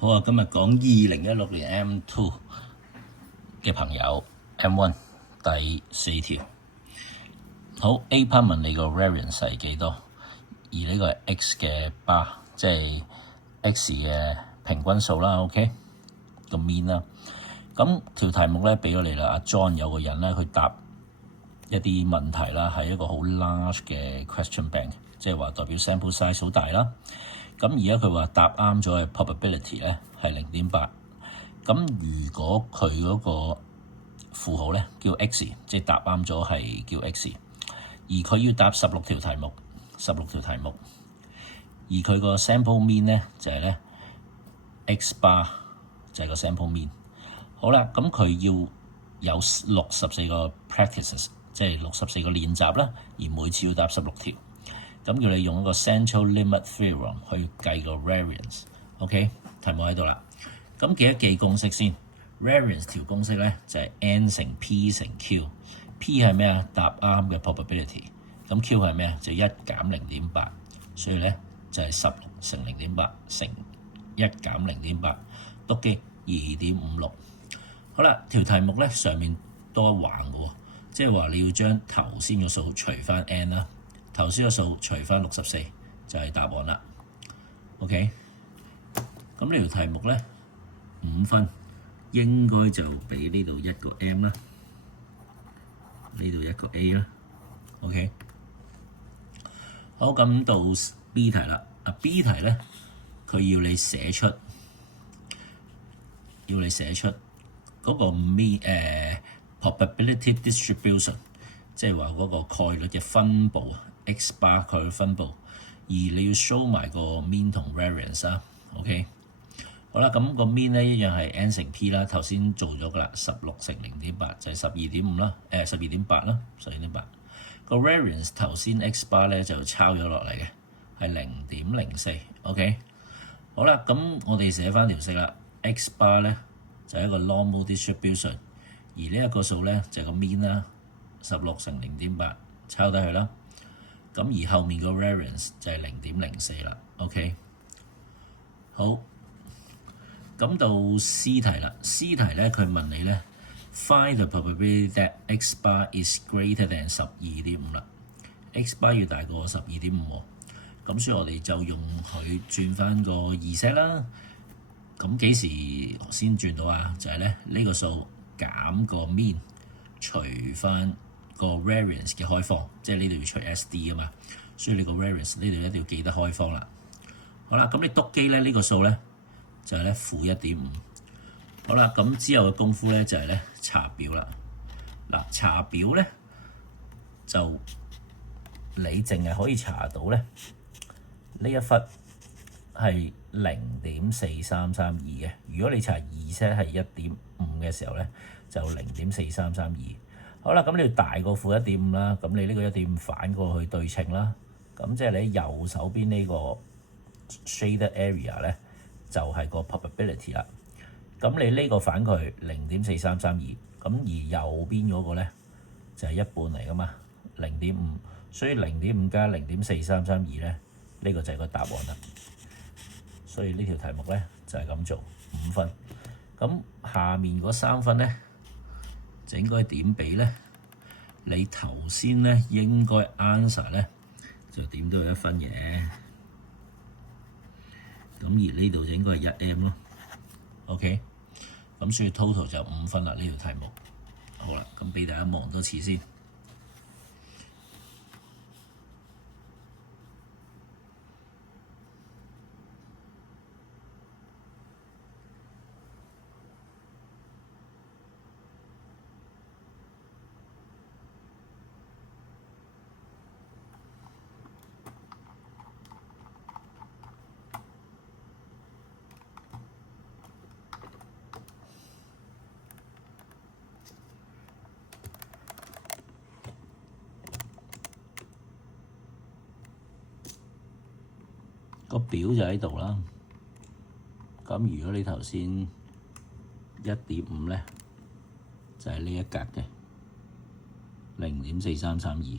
好啊，今日講2016年 M2 嘅朋友 M1 第4條。好 A part 問你個 variance 係幾多？而呢個係 X 嘅 bar，即係 X 嘅平均數啦。OK， 個 mean 啦。咁條題目咧俾咗你啦。阿 John 有個人咧去答一啲問題啦，係一個好 large 嘅 question bank， 即係話代表 sample size 好大啦。咁而家佢話答啱咗嘅 probability 咧係0.8。咁如果佢嗰個符號咧叫 X， 即係答啱咗係叫 X， 而佢要答16條題目，而佢個 sample mean 咧就係咧 X bar 就係個 sample mean。好啦，咁佢要有64個 practices， 即係64個練習啦，而每次要答16條。咁叫你用一個 central limit theorem 去計個 variance。OK， 題目喺度啦。咁記一記公式先。variance 條公式咧就係 n 乘 p 乘 q。p 係咩啊？答啱嘅 probability。咁 q 係咩啊？就1減 0.8。所以咧就係16乘 0.8 乘1減 0.8， 篤機 2.56。好啦，條題目咧上面多一橫嘅喎，即係話你要將頭先個數除翻 n 啦。頭先個數除翻64就係答案啦。OK， 咁呢條題目咧5分，應該就俾呢度一個 M 啦，呢度一個 A 啦。OK， 好，咁到 B 題啦。B 題咧佢要你寫出嗰個 probability distribution， 即係話嗰個概率嘅分佈。X bar 概率分佈，而你要 show 埋個 mean 同 variance 啊。OK， 好啦，咁個 mean 咧一樣係 n 乘 p 啦，頭先做咗噶啦，16乘 0.8 就係 12.5 啦，12.8 啦，12.8。個 variance 頭先 X bar 咧就抄咗落嚟嘅，係 0.04。OK， 好啦，咁我哋寫翻條式啦。X bar 咧就係一個 normal distribution， 而呢一個數咧就係個 mean 啦，16乘 0.8 抄低佢啦。咁而後面個 variance 就係 0.04 啦。OK， 好，咁到 C 題啦。C 題咧佢問你咧 find the probability that X bar is greater than 12.5 啦。X bar 要大過 12.5 喎，咁所以我哋就用佢轉翻個二 set 啦。咁幾時先轉到啊？就係咧呢個數減個 mean 除翻個 variance 嘅開方，即係呢度要除 SD 啊嘛，所以你個 variance 呢度一定要記得開方啦。好啦，咁你篤機咧呢個數咧就係咧-1.5。好啦，咁之後嘅功夫咧就係咧查表啦。嗱，查表咧就你淨係可以查到咧呢一忽係0.4332嘅。如果你查二 set 係 1.5 嘅時候咧，就0.4332。好啦，咁你要大過-1.5啦，咁你呢個1.5反過去對稱啦，咁即係你右手邊呢個 shaded area 咧就係個 probability 啦。咁你呢個反過去0.4332，咁而右邊嗰個咧就係一半嚟噶嘛，0.5，所以0.5加0.4332咧，呢個就係個答案啦。所以呢條題目咧就係咁做，5分。咁下面嗰3分咧就應該點俾咧？你頭先咧應該 answer 咧就點都有1分嘅，咁而呢度就應該係1M 咯。OK， 咁所以 total 就5分啦。呢條題目好啦，咁俾大家望多次先。個表就喺度啦。咁如果你頭先 1.5 咧，就係呢一格嘅0.4332。